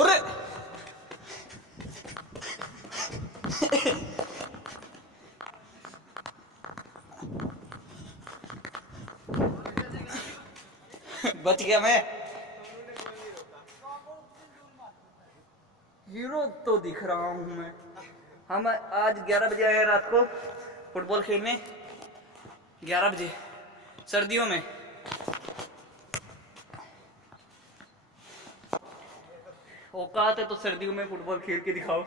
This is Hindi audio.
अरे बच गया मैं। हीरो तो दिख रहा हूं मैं। हम आज 11 बजे आए रात को फुटबॉल खेलने, 11 बजे सर्दियों में। औकात है तो सर्दियों में फुटबॉल खेल के दिखाओ।